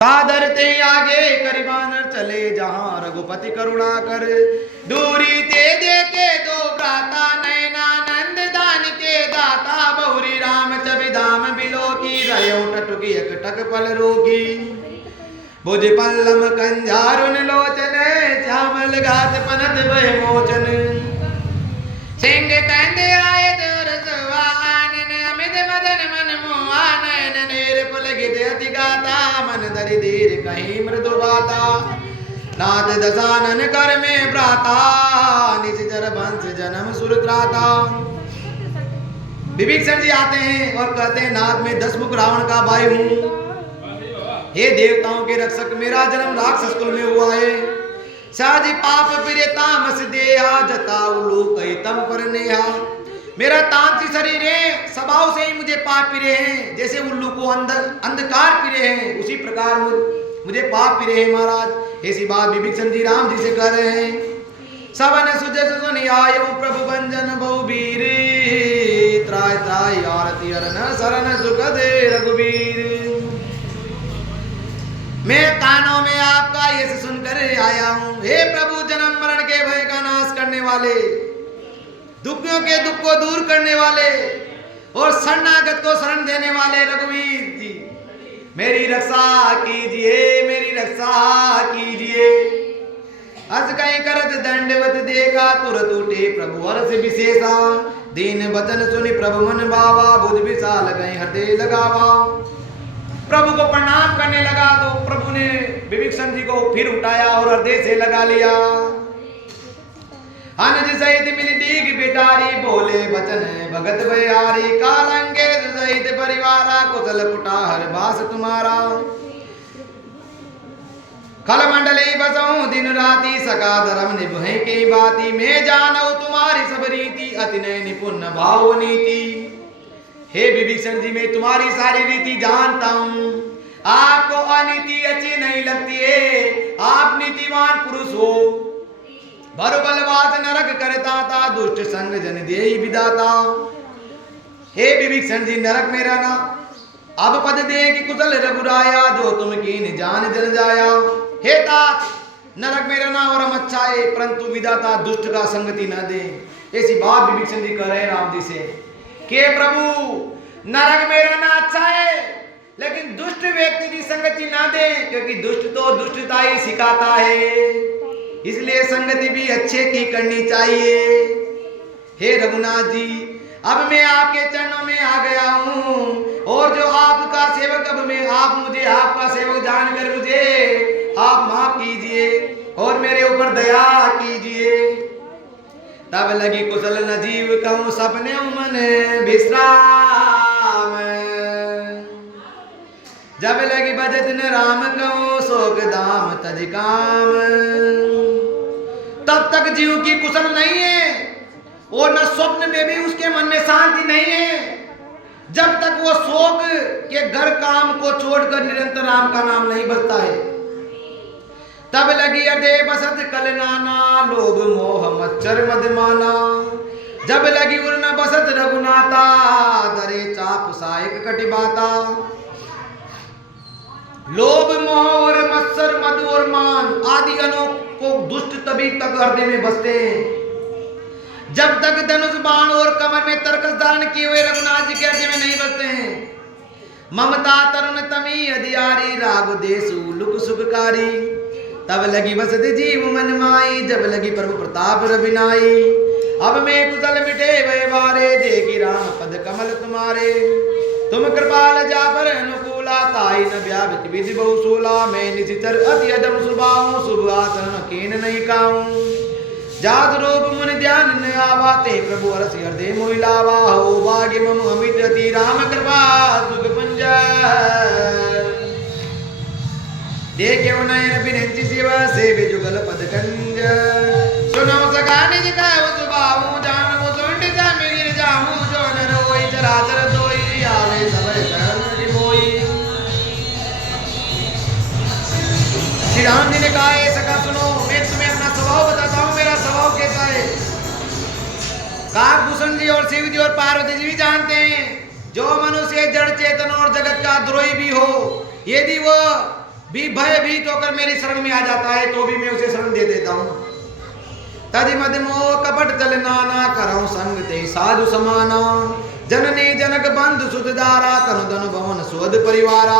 सादर ते आगे करीबानर चले जहां रघुपति करुणा कर। दूरी ते देखे दो भ्राता नयनानंद दान के दाता। बहुरी राम चबिधाम बिलो की रयो टटुकी एकटक पल रोगी। भुज पल्लम कंजारुन लोचन श्यामल घात पनत भय मोचन। सिंह कंदे आए दूर सुवानन अमित मदन मन मोहानन। नेर पुलगित अति गाता मन धरि धीर कहीं मृदु बाता। नाथ दशानन कर में भ्राता निश्चर वंश जन्म सुर त्राता। विभीषण जी आते हैं और कहते हैं नाथ में 10 मुख रावण का भाई हूँ। हे देवताओं के रक्षक मेरा जन्म राक्षस कुल में हुआ है। साजी पाप पिरे तामस देहा जताऊ लोक तम पर नेहा। मेरा तामसी शरीर है स्वभाव से ही मुझे पाप पिरे हैं। जैसे उल्लू को अंधकार पिरे हैं उसी प्रकार मुझे पाप पिरे हैं महाराज। ऐसी बात विभीषण जी राम जी से कह रहे हैं। सवन सुजस सुनि आयो प्रभु भंजन बहुवीर। त्राय त्राय आरती अरन शरण सुख दे रघुवीर। मैं कानों में आपका यश सुनकर आया हूं। हे प्रभु जन्म मरण के भय का नाश करने वाले, दुखियों के दुख को दूर करने वाले और शरणागत को शरण देने वाले रघुवीर जी मेरी रक्षा कीजिए, मेरी रक्षा कीजिए। अस कहीं करत दंडवत देखा तुरत उठे प्रभु हर्ष विशेषा। दीन वचन सुनि प्रभु मन भावा बुध विशाल गए हृदय लगावा। प्रभु को प्रणाम करने लगा तो प्रभु ने विभीषण जी को फिर उठाया और हृदय से लगा लिया। अनुज सहित मिली दीघ बिटारी बोले वचन भगत भयारी। कालंगे सहित परिवारा कुशल कुटाहर बास तुम्हारा। खल मंडली बसऊं दिन राती सका धर्म निभे की बाती। मैं जानऊ तुम्हारी सब रीति अति नय निपुण भाव नीति। हे विभीषण जी मैं तुम्हारी सारी रीति जानता हूं। आपको अनीति अच्छी नहीं लगती है। आप नीतिवान पुरुष हो। बलवास नरक करता था दुष्ट संग जन देहि विदाता। हे विभीषण जी नरक में रहना अब पद दे कि कुशल रघुराया। जो तुम कीन जान जन जाया। हे तात नरक में रहना और हम अच्छा है परंतु विदाता दुष्ट का संगति न दे। ऐसी बात विभीषण जी कह रहे हैं राम जी से कि प्रभु नरक में रहना अच्छा है लेकिन दुष्ट व्यक्ति की संगति ना दे क्योंकि दुष्ट तो दुष्टता ही सिखाता है। इसलिए संगति भी अच्छे की करनी चाहिए। हे रघुनाथ जी अब मैं आपके चरणों में आ गया हूँ और जो आपका सेवक अब मैं आप मुझे आपका सेवक जानकर मुझे आप माफ कीजिए और मेरे ऊपर दया कीजिए। तब लगी कुशल न जीव कहूं सपने मन विश्राम। जब लगी बजत न राम कहूं शोक दाम तज काम। तब तक जीव की कुशल नहीं है और न स्वप्न में भी उसके मन में शांति नहीं है जब तक वो शोक के घर काम को छोड़कर निरंतर राम का नाम नहीं बजता है। तब लगी हृदय बसत कल नाना लोभ मोह मच्छर मदमाना। जब लगी उड़ना बसत रघुनाथा दरे चाप सायक कटिबाता। लोभ मोह और मत्सर मद और मान आदि अनों को दुष्ट तभी तक हृदय में बसते हैं जब तक धनुष बाण और कमर में तरकस धारण किए हुए रघुनाथ जी के हृदय में नहीं बसते हैं। ममता तरुण तमी अधियारी राग देसु लुक सुखकारी। तब लगी बसत जीव मन माई जब लगी प्रभु प्रताप रविनाई। अब मैं कुशल मिटे वह बारे देखी राम पद कमल तुम्हारे। तुम कृपाल जापर अनुकूला ताई न व्यापित विधि बहुसूला। मैं निशिचर अति अदम सुभाऊं शुभ आचरण कीन नहीं काऊं। जात रूप मुनि ध्यान न आवाते प्रभु हरस हृदय मोहि लावा। हो भाग्य मम अमित अति राम कृपा सुख पुंज। देखे नयन बिनंचि शिव सेवे जुगल पद कंज। सुनो सका निज कहु सुभाऊ जानू सुंडिता मिगिर जाऊं। जो नर होई चराचर सोई आवे सब शरण मोई। श्री राम जी ने कहा है सका सुनो मैं तुम्हें अपना स्वभाव बताता हूँ। मेरा स्वभाव कैसा है काकभूषण जी और शिव जी और पार्वती जी भी जानते हैं। जो मनुष्य जड़ चेतन और जगत का द्रोही भी हो यदि वो भी भयभीत होकर मेरी शरण में आ जाता है तो भी मैं उसे शरण दे देता हूँ। तज मद मोह कपट चल नाना करऊं संग ते साधु समाना जननी जनक बंधु सुत दारा तनु धन भवन सुअद परिवारा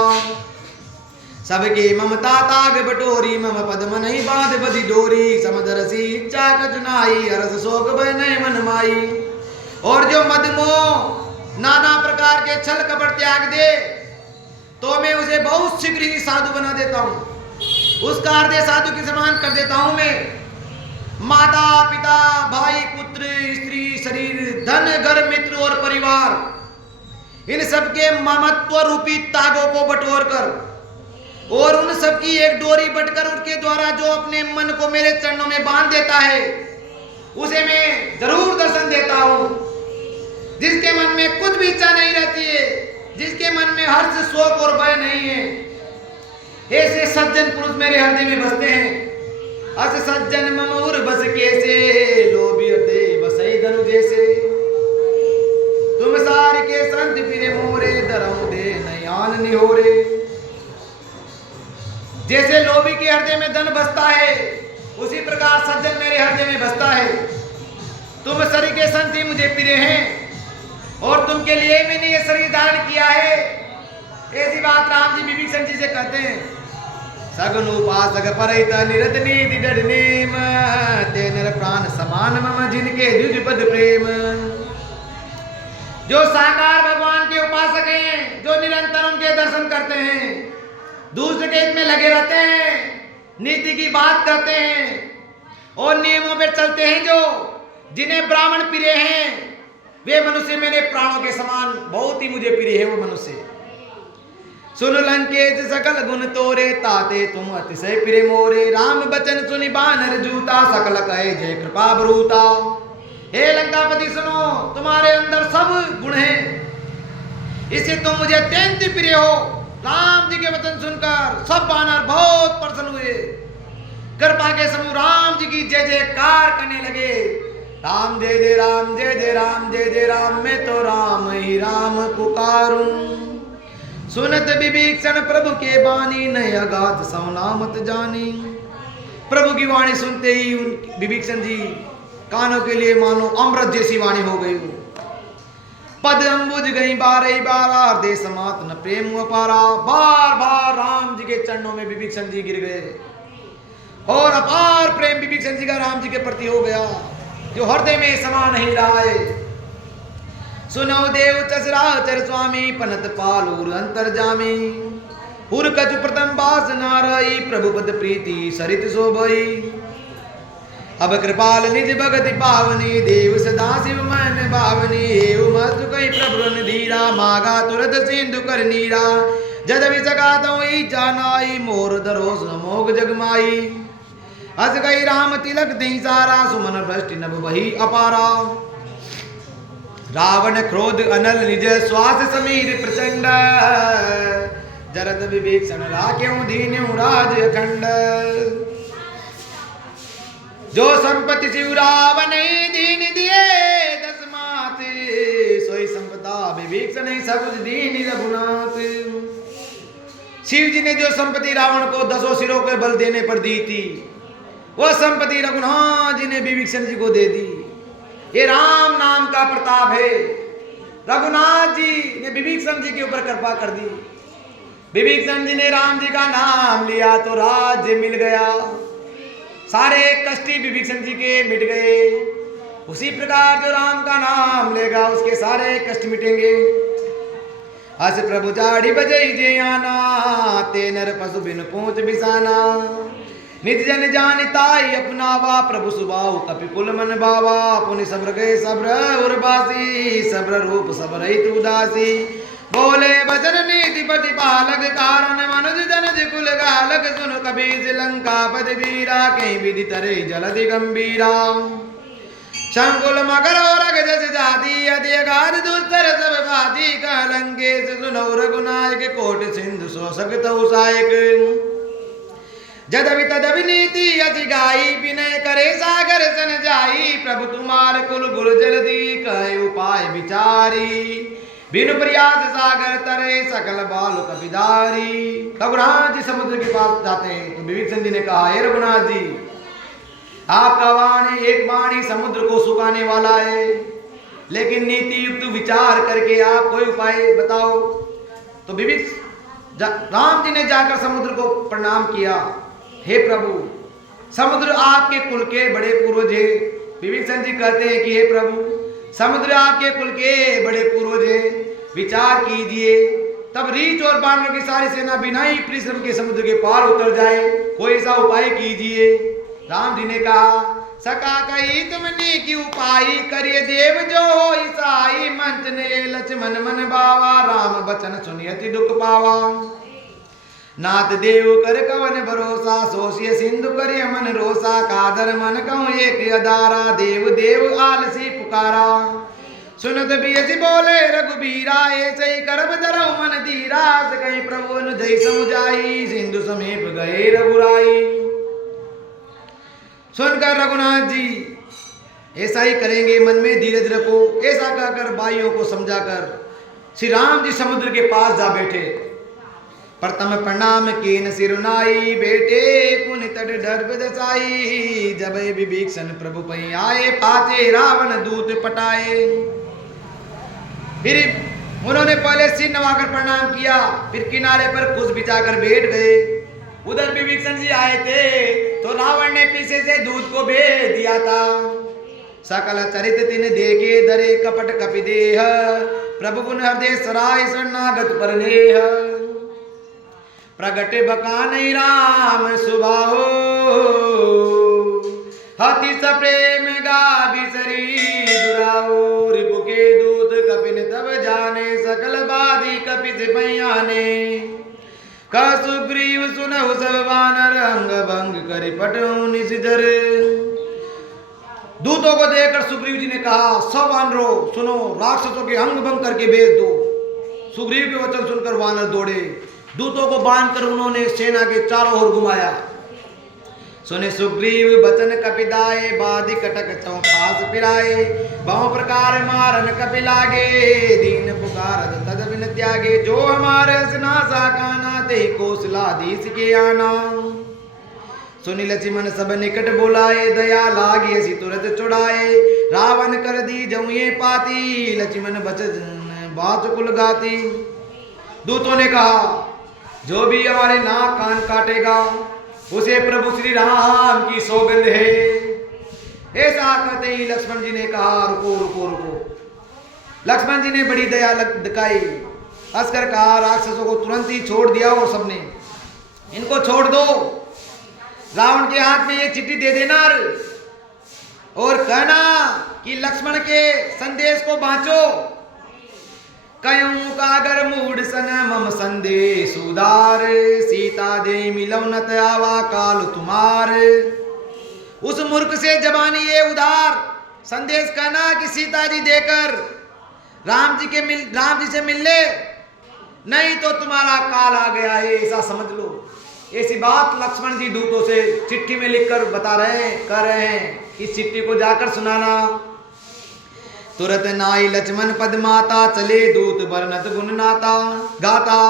सबके ममता ताग बटोरी मम पद्म नहीं बांध बदी डोरी समदरसी इच्छा कचनाई अरस शोक भय नहीं मन माई। और जो मदमोह नाना प्रकार के छल कपट त्याग दे तो मैं उसे बहुत शीघ्र ही साधु बना देता हूँ, उसका हृदय साधु के समान कर देता हूँ मैं। माता पिता भाई पुत्र स्त्री शरीर धन घर मित्र और परिवार इन सबके ममत्व रूपी तागों को बटोर कर और उन सबकी एक डोरी बटकर उनके द्वारा जो अपने मन को मेरे चरणों में बांध देता है उसे मैं जरूर दर्शन देता हूँ। जिसके मन में कुछ भी इच्छा नहीं रहती है, जिसके मन में हर्ष शोक और भय नहीं है, ऐसे सज्जन पुरुष मेरे हृदय में बसते हैं। अस सज्जन मम उर बस कैसे लोभी हृदय बसई धनु जैसे तुम सार के संत फिरे मोरे दरऊ दे नयान निहोरे। जैसे लोभी के हृदय में धन बसता है उसी प्रकार सज्जन मेरे हृदय में बसता है। तुम सरी के संत ही मुझे प्रिय हैं और तुम के लिए मैंने ये शरीर धारण किया है। ऐसी बात राम जी विभीषण जी से कहते हैं। सगन उपासक परित निरत नीति डर नेम ते नर प्राण समान मम जिनके द्विज पद प्रेम। जो साकार भगवान के उपासक हैं, जो निरंतर उनके दर्शन करते हैं, दूसरे के में लगे रहते हैं, नीति की बात करते हैं और नियमों पे चलते हैं, जो जिन्हें ब्राह्मण प्रिय हैं वे मनुष्य मेरे प्राणों के समान बहुत ही मुझे प्रिय है। वो मनुष्य सुन लंकेश सकल गुण तोरे ताते तुम अतिशय प्रिय मोरे। राम बचन सुनि बानर जूता सकल कहे जय कृपा बरूता। हे लंकापति सुनो, तुम्हारे अंदर सब गुण हैं, इससे तुम मुझे अत्यंत प्रिय हो। राम जी के वचन सुनकर सब बानर बहुत प्रसन्न हुए, कृपा के समूह राम जी की जय जयकार करने लगे। राम जय जय राम जय जय राम जय जय राम मैं तो राम ही राम पुकारूं। सुनत विभीषण प्रभु के बानी नय अगाध सौनामत जानी। प्रभु की वाणी सुनते ही उन विभीषण जी कानों के लिए मानो अमृत जैसी वाणी हो गई। पद अम्बुज गई बारही बारा हृदय समात न प्रेम अपारा। बार बार राम जी के चरणों में विभीषण जी गिर गए और अपार प्रेम विभीषण जी का राम जी के प्रति हो गया, जो हृदय में समा नहीं रहा है। सुनो देव चर स्वामी पनत पालूर अंतर्जामी। पुर कछु प्रथम बास नारई प्रभु पद प्रीति सरित शोभई। अब कृपाल निज भगति पावनी देव सदा शिव मन भावनी। हेउ मस्तु कई प्रभु धीरा मागा तुरत सिंधु कर नीरा। जद विसका तो जानाई मोर दरोस मोग जगमाई। हस गई राम तिलक दही सारा सुमन भ्रष्टि नभ बही अपारा। रावण क्रोध अनल निज श्वास समीर प्रचंड। जरद विभीषण राख्यों दीन्यों राज अखंड। जो संपत्ति शिव रावण दीन दिए दस मात। सोई संपदा विभीषण सब दीन रघुनाथ। शिव जी ने जो संपत्ति रावण को 10 सिरों के बल देने पर दी थी, वह संपत्ति रघुनाथ जी ने विभीषण जी को दे दी। ये राम नाम का प्रताप है। रघुनाथ जी ने विभीषण जी के ऊपर कृपा कर दी। विभीषण जी ने राम जी का नाम लिया तो राज्य मिल गया, सारे कष्ट विभीषण जी के मिट गए। उसी प्रकार जो राम का नाम लेगा उसके सारे कष्ट मिटेंगे। हस प्रभु जाड़ी बजई जे आना ते नर पशु बिन पूछ बिसाना। निज जन जानताई अपनावा प्रभु सुबाहु कपि कुल मन बावा। पुनि सब्र गए सब्र उर्वासी सब्र रूप सब्र रहित उदासी। बोले बचन नीति प्रतिपालक कारण मनुज जनज कुल गालक। सुन कबीर लंका पद वीरा कहीं विधि तरे जलधि गंभीरा। शंकुल मकर और जस जाति अति अगाध दुस्तर सब भाती। कलंकेश सुनो रघुनायक कोटि सिंधु सो सकत उसायक। जदवि तदवि नीति अति गाई विनय करे सागर सन जाई। प्रभु तुम्हार कुल गुरु जलधि कहे उपाय विचारी। बिनु प्रयास सागर तरे सकल बालु कपिदारी। रघुनाथ जी समुद्र के पास जाते हैं तो विभीषण जी ने कहा, हे रघुनाथ जी, आपका वाणी एक वाणी समुद्र को सुखाने वाला है, लेकिन नीति युक्त विचार करके आप कोई उपाय बताओ। तो विभीषण राम जी ने जाकर समुद्र को प्रणाम किया, हे प्रभु, समुद्र आपके कुल के बड़े पूर्वज है। विभीषण जी कहते हैं कि हे प्रभु, समुद्र आपके कुल के बड़े पूर्वज है, विचार कीजिए। तब रीछ और बानरों की सारी सेना बिना ही परिश्रम के समुद्र के पार उतर जाए, कोई ऐसा उपाय कीजिए। राम जी ने कहा, सका कही तुमने की उपाय करिए देव जो हो ईसाई। मंच ने लक्ष्मण मन बावा, राम बचन सुनिए अति दुख पावा। नाथ देव कर कवन भरोसा, सोचिए सिंधु करिय मन रोसा। कादर मन कहूँ एक अदारा, देव देव आलसी पुकारा। सुनत बियसी बोले रघुबीरा, ऐसे ही करब धरऊ मन धीरा। कहीं प्रभु न जय समुझाई, सिंधु समीप गए रघुराई। सुनकर रघुनाथ जी ऐसा ही करेंगे, मन में धीरज रखो, ऐसा कहकर भाइयों को समझाकर श्री राम जी समुद्र के पास जा बैठे। प्रथम प्रणाम कीन सिरुनाई, बेटे पुनि तट डर दसाई। जब विभीषण प्रभु पै आए, पाते रावण दूत पटाए। फिर उन्होंने पहले सिर नवाकर प्रणाम किया, फिर किनारे पर कुछ बिछाकर बैठ गए। उधर विभीषण जी आए थे तो रावण ने पीछे से दूत को भेज दिया था। सकल चरित तिन देखे धरे, कपट कपि देह। प्रभु गुण हृदय सराय, शरणागत परनेह। प्रगट बका नहीं राम सुभाओ, हति सप्रेम गा बिसरी दुराओ। रिपु के दूत कपिन तब जाने, सकल बाधी कपि सिपहियाने। सुग्रीव सुनहु सब वानर, अंग भंग करि पटऊ निशिधर। दूतों को देखकर सुग्रीव जी ने कहा, सब वानरों सुनो, राक्षसों के अंग भंग करके भेज दो। सुग्रीव के वचन सुनकर वानर दौड़े, दूतों को बांधकर उन्होंने सेना के चारों ओर घुमाया। सुने सुग्रीव बचन कपिदाए, बाधि कटक चौपास फिराए। बहु प्रकार मारन कपि लागे, दीन पुकारत तद बिन त्यागे। जो हमारे स्नासा काना, ते कौशलाधीश के आना। सुनि लक्ष्मण सब निकट बोलाए, दया लागी असी तुरत छुड़ाए। रावण कर दी जमुए पाती, लक्ष्मण बचन बात कुल गाती। दूतों ने कहा, जो भी हमारे नाक कान काटेगा, उसे प्रभु श्री राम की सौगंध है। ऐसा कहते ही लक्ष्मण जी ने कहा, रुको रुको रुको। लक्ष्मण जी ने बड़ी दया दिखाई, हंसकर कहा, राक्षसों को तुरंत ही छोड़ दिया और सबने, इनको छोड़ दो। रावण के हाथ में ये चिट्ठी दे देना और कहना कि लक्ष्मण के संदेश को बांचो। कयूं कागर मूड सन मम संदेश उदार। सीता दे मिलौ न आवा काल तुम्हार। उस मूर्ख से जबानी ये उदार संदेश कहना कि सीता जी देकर राम जी से मिल ले, नहीं तो तुम्हारा काल आ गया है, ऐसा समझ लो। ऐसी बात लक्ष्मण जी दूतों से चिट्ठी में लिखकर कह रहे हैं, इस चिट्ठी को जाकर सुनाना। तुरत नाई लक्ष्मण पद माता, चले दूत वर्णत गुण नाता। गाता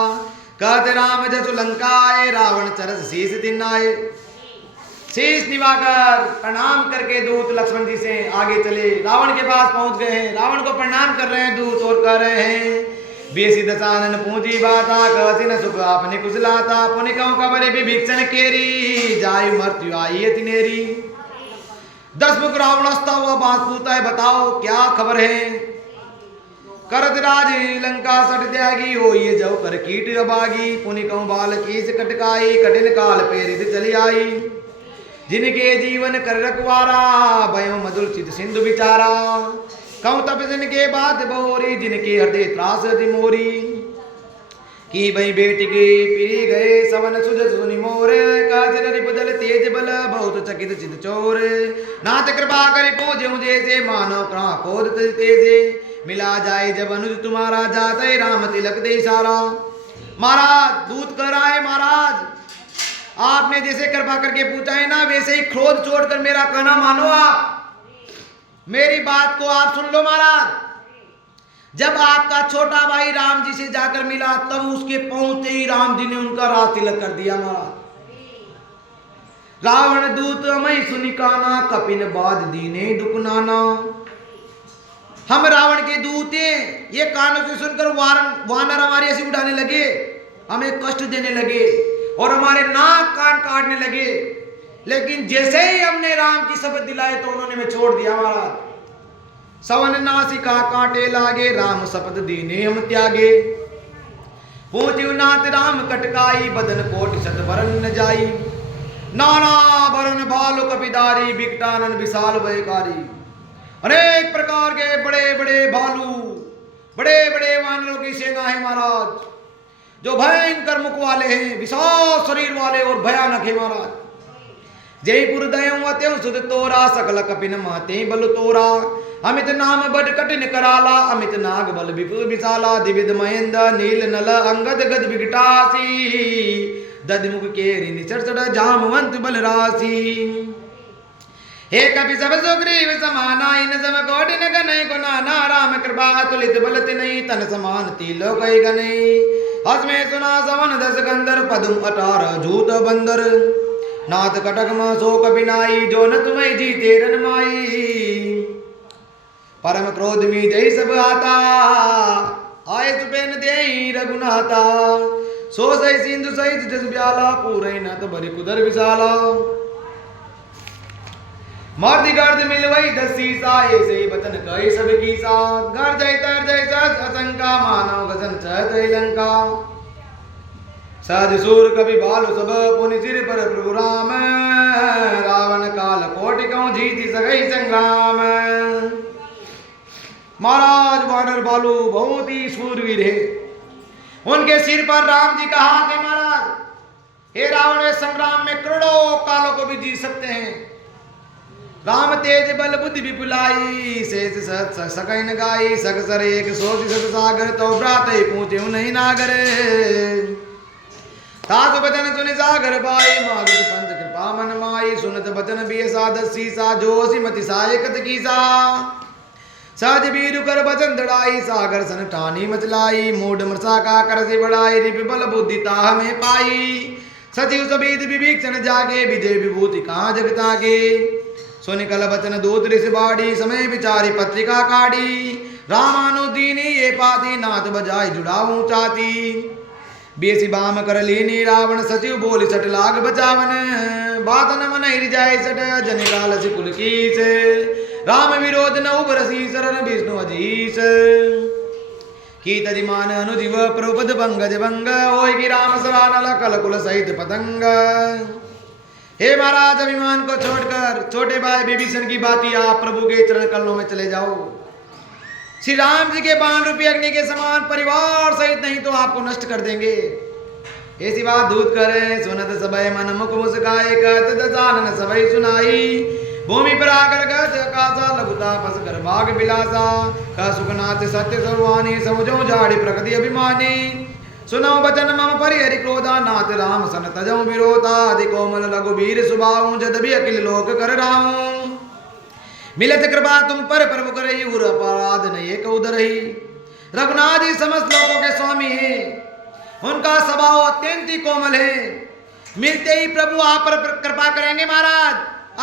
कहते राम जसु लंका आए, रावण चरस शीस दिन आए। शीस निभाकर प्रणाम करके दूत लक्ष्मण जी से आगे चले, रावण के पास पहुंच गए हैं। रावण को प्रणाम कर रहे हैं दूत और कह रहे हैं, बेसी दशानन पूंजी बाता। कहसी न सुख आपने कुशलाता। पुनि कहूं कबरे विभीषण केरी, जाय मृत्यु आई है तिनेरी। 10 मुख रावण हंसता हुआ बात पूछता है, बताओ क्या खबर है। करत राज लंका सट त्यागी, हो ये जव कर कीट अबागी। पुनि कहूं बाल कीस कटकाई, कठिन काल पेरित चली आई। जिनके जीवन कर रखवारा, भयो मधुर चित सिंधु विचारा। कहूं तप जिनके बात बोरी, जिनके हृदय त्रास मोरी। की भई बेट के पिरी गए, सवन सुज सुनि मोर। काजल रिपुजल तेज बल, बहुत चकित चित चोर। नाथ कृपा करि पूजऊं जैसे, मानव करा कोद तेजे। मिला जाए जब अनुज तुम्हारा, जाते राम तिलक दे इशारा। महाराज दूत कह रहा है, महाराज आपने जैसे कृपा करके पूछा है ना, वैसे ही क्रोध छोड़कर मेरा कहना मानो। आप मेरी बात को आप सुन लो महाराज। जब आपका छोटा भाई राम जी से जाकर मिला तब उसके पहुंचते ही राम जी ने उनका राज तिलक कर दिया महाराज। रावण दूत मई सुनिकाना कपिन बाद दीने दुकनाना। हम रावण के दूत हैं, ये कानों से सुनकर वानर हमारी ऐसी उड़ाने लगे, हमें कष्ट देने लगे और हमारे नाक कान काटने लगे। लेकिन जैसे ही हमने राम की शपथ दिलाई तो उन्होंने हमें छोड़ दिया महाराज। सवन नासिका कांटे लागे, राम शपथ दीने हम त्यागे। पूछ्यु नाथ राम कटकाई, बदन कोटि शत बरन न जाई। नाना बरन भालु कपिधारी, बिकटानन विशाल भयकारी। अनेक प्रकार के बड़े बड़े भालू, बड़े बड़े वानरों की सेना है महाराज, जो भयंकर मुख वाले हैं, विशाल शरीर वाले और भयानक है महाराज। जयपुर दयों अत्यं सुध तोरा, सकल कपिन माते बल तोरा। अमित नाम बड़ कठिन कराला, अमित नाग बल विपुल विशाला। दिविध महेंद्र नील नल अंगद गद विकटासी, दधमुख केरी निचर जामवंत बल राशि। हे कपि सब सुग्रीव समाना, इन सम कोटि न गनय गुनाना। राम कृपा तुलित बलति नहीं, तन समान तिलो कई गनय। हसमे सुना सवन दस गंधर, पदुम 18 झूठ बंदर। नाथ कटक मा सो कपिनाई, जो न तुम्हें जीते रन माई। परम क्रोध में जय सब आता, आए सुपेन देई रघुनाथा। सो सही सिंधु सहित जस ब्याला, पूरे न तो बरि कुदर विशाला। मर्द गर्द मिलवई दसी सा, ऐसे बचन कई सब कीसा। घर जय तर जय सस असंका, मानव गजन चहत लंका। सहज सूर कवि बालु सब, पुनि सिर पर प्रभु राम। रावण काल कोटि कहूं, जीति सगई संग्राम। महाराज वानर बालू बहुत ही शूरवीर है। उनके सिर पर राम जी का हाथ है महाराज। हे रावण, वे संग्राम में करोड़ों कालों को भी जीत सकते हैं। राम तेज बल बुद्धि विपुलाई, शेष सकई न गाई। सकसर एक सोच सत सागर, तो ब्रात पूछे नहीं नागर। तासु बचन सुनि सागर पाई, मागत पंच कृपा मन माई। सुनत बचन बिय साधस सीसा, जोशी मति सायकत कीसा। सहज बीरु कर बचन दड़ाई, सागर सन ठानी मचलाई। मूड मृषा का कर से बढ़ाई, रिपि बल बुद्धि ताह में पाई। सचिव सबीत विभीक्षण जागे, विजय विभूति कहाँ जगता के। सुनिकल बचन दूत ऋषि बाड़ी, समय विचारी पत्रिका काढ़ी। रामानुदीनी ये पाती, नाथ बजाय जुड़ाऊं चाती। बेसी बाम कर लेनी रावण, सचिव बोली सट लाग बचावन। बात न मन जाय सट, जन काल से कुल कीस। राम विरोध न उबरसी, शरण विष्णु अजीस। की तजिमान अनुजीव, प्रभुपद पंकज भंग। होय की राम सभा नल कल कुल सहित पतंग। हे महाराज, अभिमान को छोड़कर छोटे भाई विभीषण की बाती आप प्रभु के चरण कमलों में चले जाओ। श्री राम जी के बाण रूपी अग्नि के समान परिवार सहित नहीं तो आपको नष्ट कर देंगे। ऐसी बात दूत करे, सुनत सबय मन मुख मुस्काए। कहत दसानन सबय सुनाई, भूमि पर आकर गत आकाशा। लघुता फस कर भाग बिलासा, कह सुखनाथ सत्य सर्वाणी। समझो झाड़ी प्रकृति अभिमानी, सुनो बचन मम परिहरि क्रोधा। नाथ राम सन तजौ विरोधा, अधि कोमल लघुवीर सुभाऊ। जद भी अखिल लोक कर राहूं, मिलत कृपा तुम पर प्रभु करई। उर अपराध न एक उदरही। रघुनाथ जी समस्त लोकों के स्वामी हैं, उनका स्वभाव अत्यंत ही कोमल है। मिलते ही प्रभु आप पर कृपा करेंगे महाराज,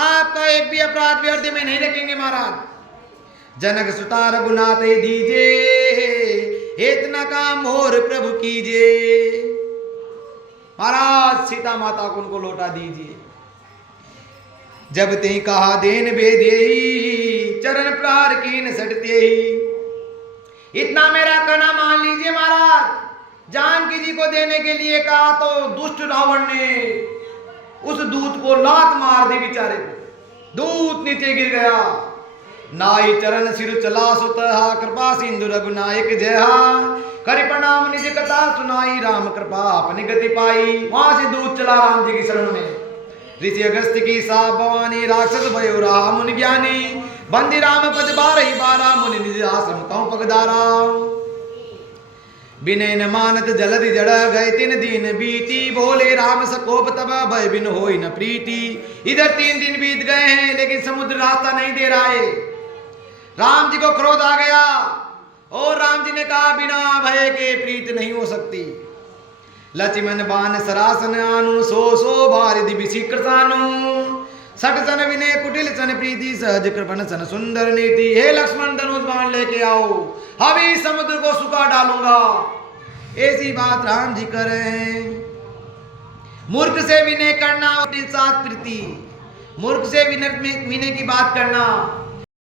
आपका एक भी अपराध व्यर्थ में नहीं रखेंगे महाराज। जनक सुता रघुनाथ दीजे, इतना काम और प्रभु कीजिए। महाराज सीता माता को उनको लौटा दीजिए। जब ते कहा देन भेदे, चरण प्रहार कीन सटते ही। इतना मेरा कहना मान लीजिए महाराज। जानकी जी को देने के लिए कहा तो दुष्ट रावण ने उस दूत को लात मार दी बेचारे को। दूत नीचे गिर गया। नाई चरण सिर चला सुतहा, कृपा सिंधु रघुनायक जयहा। करि प्रणाम निज कथा सुनाई, राम कृपा अपनी गति पाई। वहां से दूत चला राम जी की शरण में। ऋषि अगस्त्य की साप भवानी, राक्षस भयो रहा मुनि ज्ञानी। बंदी राम पद 12 12, मुनि निज आश्रम कहूं पगदारा। विनय न मानत जलधि जड़, गए 3 दिन बीती। बोले राम सकोप तब, भय बिन होई न प्रीति। इधर 3 दिन बीत गए हैं, लेकिन समुद्र रास्ता नहीं दे रहा है। राम जी को क्रोध आ गया और राम जी ने कहा बिना भय के प्रीत नहीं हो सकती। लक्ष्मण बान सरासन आनु सो सो बारिधि विशिकृतानु सट सन विनय कुटिल सन प्रीति सहज कृपण सन सुंदर नीति। हे लक्ष्मण धनुष बाण लेके आओ, अभी समुद्र को सुखा डालूंगा। ऐसी बात राम जी कर रहे हैं। मूर्ख से विनय करना और साथ प्रीति, मूर्ख से विनय की बात करना